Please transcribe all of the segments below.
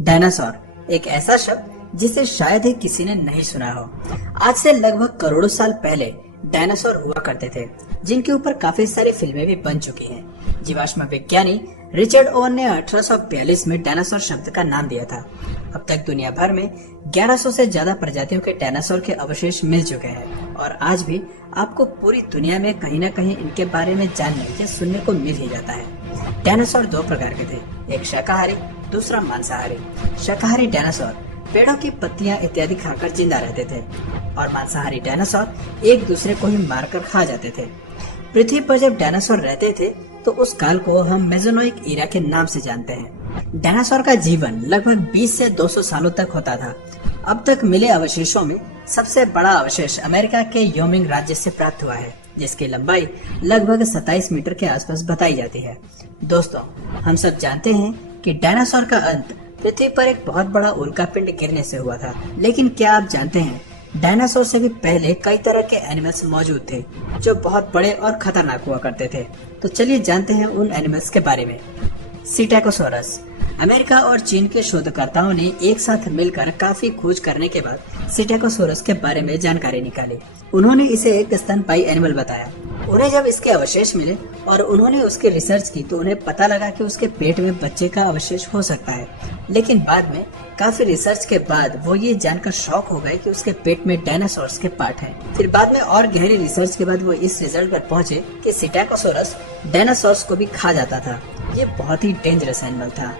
Dinosaur एक ऐसा शब्द जिसे शायद ही किसी ने नहीं सुना हो। आज से लगभग करोड़ों साल पहले डायनासोर हुआ करते थे, जिनके ऊपर काफी सारी फिल्में भी बन चुकी हैं। जीवाश्म विज्ञानी रिचर्ड ओवन ने 1842 में डायनासोर शब्द का नाम दिया था। अब तक दुनिया भर में 1100 से ज्यादा प्रजातियों के डायनासोर के अवशेष मिल चुके हैं और आज भी आपको पूरी दुनिया में कहीं न कहीं इनके बारे में जानने या सुनने को मिल ही जाता है। डायनासोर दो प्रकार के थे, एक शाकाहारी, दूसरा मांसाहारी। शाकाहारी डायनासोर पेड़ों की पत्तियां इत्यादि खाकर जिंदा रहते थे और मांसाहारी डायनासोर एक दूसरे को ही मारकर खा जाते थे। पृथ्वी पर जब डायनासोर रहते थे तो उस काल को हम मेसोजोइक ईरा के नाम से जानते हैं। डायनासोर का जीवन लगभग 20 से 200 सालों तक होता था। अब तक मिले अवशेषों में सबसे बड़ा अवशेष अमेरिका के योमिंग राज्य से प्राप्त हुआ है, जिसकी लंबाई लगभग 27 मीटर के आसपास बताई जाती है। दोस्तों, हम सब जानते हैं कि डायनासोर का अंत पृथ्वी पर एक बहुत बड़ा उल्कापिंड गिरने से हुआ था, लेकिन क्या आप जानते हैं डायनासोर से भी पहले कई तरह के एनिमल्स मौजूद थे जो बहुत बड़े और खतरनाक हुआ करते थे। तो चलिए जानते हैं उन एनिमल्स के बारे में। सिटेकोसोरस। अमेरिका और चीन के शोधकर्ताओं ने एक साथ मिलकर काफी खोज करने के बाद सिटेकोसोरस के बारे में जानकारी निकाली। उन्होंने इसे एक स्तनपायी एनिमल बताया। उन्हें जब इसके अवशेष मिले और उन्होंने उसकी रिसर्च की तो उन्हें पता लगा कि उसके पेट में बच्चे का अवशेष हो सकता है, लेकिन बाद में काफी रिसर्च के बाद वो ये जानकर शॉक हो गए कि उसके पेट में डायनासोर्स के पार्ट हैं। फिर बाद में और गहरी रिसर्च के बाद वो इस रिजल्ट पर पहुंचे कि सिटेकोसोरस डायनासोर्स को भी खा जाता था। ये बहुत ही डेंजरस एनिमल था।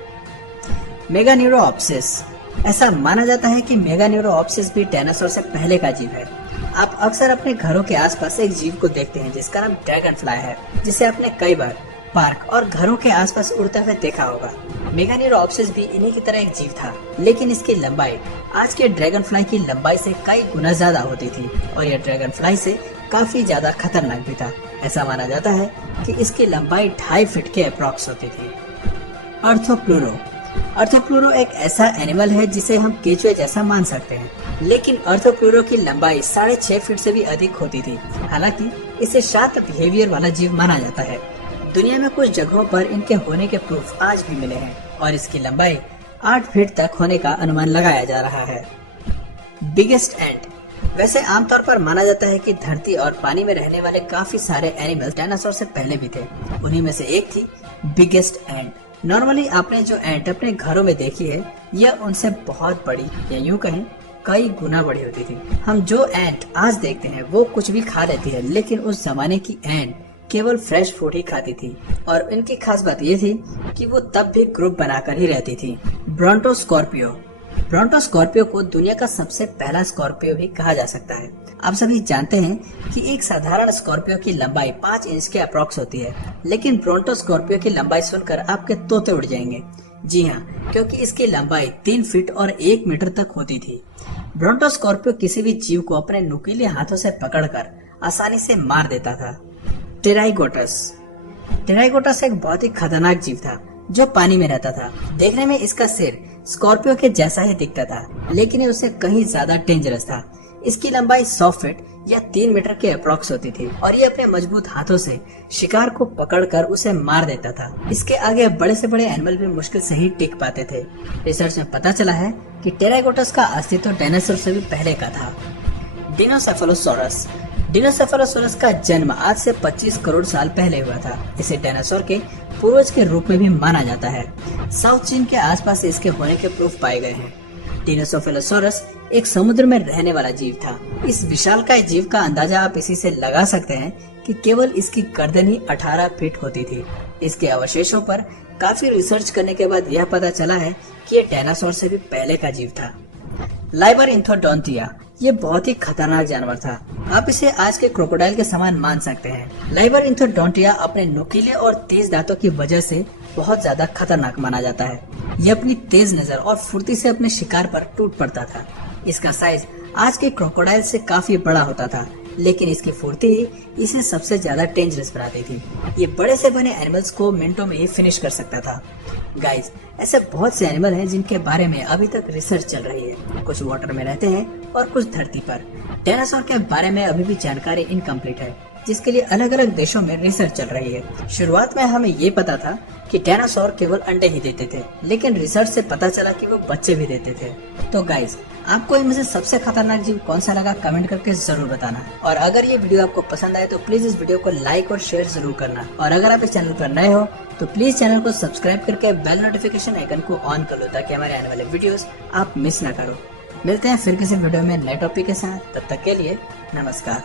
मेगान्यूरोप्सिस। ऐसा माना जाता है कि मेगान्यूरोप्सिस भी डायनासोर से पहले का जीव है। आप अक्सर अपने घरों के आसपास एक जीव को देखते हैं जिसका नाम ड्रैगन फ्लाई है, जिसे आपने कई बार पार्क और घरों के आसपास उड़ते हुए देखा होगा। मेगान्यूरोप्सिस भी इन्हीं की तरह एक जीव था, लेकिन इसकी लंबाई आज के ड्रैगन फ्लाई की लंबाई से कई गुना ज्यादा होती थी और यह ड्रैगन फ्लाई से काफी ज्यादा खतरनाक भी था। ऐसा माना जाता है कि इसकी लंबाई 2.5 फीट के अप्रॉक्स होती थी। अर्थोप्लूरो। अर्थोप्लूरो एक ऐसा एनिमल है जिसे हम केचुए जैसा मान सकते हैं, लेकिन अर्थोप्लूरो की लंबाई 6.5 फीट से भी अधिक होती थी। हालांकि इसे शांत बिहेवियर वाला जीव माना जाता है। दुनिया में कुछ जगहों पर इनके होने के प्रूफ आज भी मिले हैं और इसकी लंबाई 8 फीट तक होने का अनुमान लगाया जा रहा है। बिगेस्ट एंट। वैसे आमतौर पर माना जाता है कि धरती और पानी में रहने वाले काफी सारे एनिमल्स डायनासोर से पहले भी थे। उन्हीं में से एक थी बिगेस्ट एंट। नॉर्मली आपने जो एंट अपने घरों में देखी है, यह उनसे बहुत बड़ी या यूं कहें कई गुना बड़ी होती थी। हम जो एंट आज देखते हैं वो कुछ भी खा लेती है, लेकिन उस जमाने की एंट केवल फ्रेश फूड ही खाती थी और इनकी खास बात ये थी कि वो तब भी ग्रुप बनाकर ही रहती थी। ब्रोंटोस्कॉर्पियो। ब्रोंटोस्कॉर्पियो को दुनिया का सबसे पहला स्कॉर्पियो भी कहा जा सकता है। आप सभी जानते हैं कि एक साधारण स्कॉर्पियो की लंबाई 5 इंच के अप्रॉक्स होती है, लेकिन ब्रोंटोस्कॉर्पियो की लंबाई सुनकर आपके तोते उड़ जाएंगे। जी हाँ, क्योंकि इसकी लंबाई 3 फीट और 1 मीटर तक होती थी। ब्रोंटोस्कॉर्पियो किसी भी जीव को अपने नुकीले हाथों से पकड़कर आसानी से मार देता था। टेराइगोटस। टेराइगोटस एक बहुत ही खतरनाक जीव था जो पानी में रहता था। देखने में इसका सिर स्कॉर्पियो के जैसा ही दिखता था, लेकिन ये उससे कहीं ज्यादा डेंजरस था। इसकी लंबाई 100 फीट या 3 मीटर के अप्रॉक्स होती थी और ये अपने मजबूत हाथों से शिकार को पकड़कर उसे मार देता था। इसके आगे बड़े से बड़े एनिमल भी मुश्किल से ही टिक पाते थे। रिसर्च में पता चला है कि टेराइगोटस का अस्तित्व डायनासोर से भी पहले का था। डिनोसेफेलोसोरस। डिनोसेफेलोसोरस का जन्म आज से 25 करोड़ साल पहले हुआ था। इसे डायनासोर के पूर्वज के रूप में भी माना जाता है। साउथ चीन के आसपास इसके होने के प्रूफ पाए गए हैं। डिनोसेफेलोसोरस एक समुद्र में रहने वाला जीव था। इस विशालकाय जीव का अंदाजा आप इसी से लगा सकते हैं कि केवल इसकी गर्दन ही 18 फीट होती थी। इसके अवशेषों पर काफी रिसर्च करने के बाद यह पता चला है कि यह डायनासोर से भी पहले का जीव था। लाइबरिंथोडोंटिया। ये बहुत ही खतरनाक जानवर था। आप इसे आज के क्रोकोडाइल के समान मान सकते हैं। लाइबरिंथोडोंटिया अपने नुकीले और तेज दांतों की वजह से बहुत ज्यादा खतरनाक माना जाता है। ये अपनी तेज नजर और फुर्ती से अपने शिकार पर टूट पड़ता था। इसका साइज आज के क्रोकोडाइल से काफी बड़ा होता था, लेकिन इसकी फुर्ती ही इसे सबसे ज्यादा डेंजरस बनाती थी। ये बड़े से बने एनिमल्स को मिनटों में ही फिनिश कर सकता था। गाइस, ऐसे बहुत से एनिमल हैं जिनके बारे में अभी तक रिसर्च चल रही है। कुछ वाटर में रहते हैं और कुछ धरती पर। डायनासोर के बारे में अभी भी जानकारी इनकम्प्लीट है। जिसके लिए अलग अलग देशों में रिसर्च चल रही है। शुरुआत में हमें ये पता था कि डायनासोर केवल अंडे ही देते थे, लेकिन रिसर्च से पता चला कि वो बच्चे भी देते थे। तो गाइज, आपको इनमें से सबसे खतरनाक जीव कौन सा लगा कमेंट करके जरूर बताना। और अगर ये वीडियो आपको पसंद आए तो प्लीज इस वीडियो को लाइक और शेयर जरूर करना। और अगर आप इस चैनल पर नए हो तो प्लीज चैनल को सब्सक्राइब करके बेल नोटिफिकेशन आइकन को ऑन कर लो, ताकि हमारे आने वाले वीडियोस आप मिस ना करो। मिलते हैं फिर किसी वीडियो में नए टॉपिक के साथ, तब तक के लिए नमस्कार।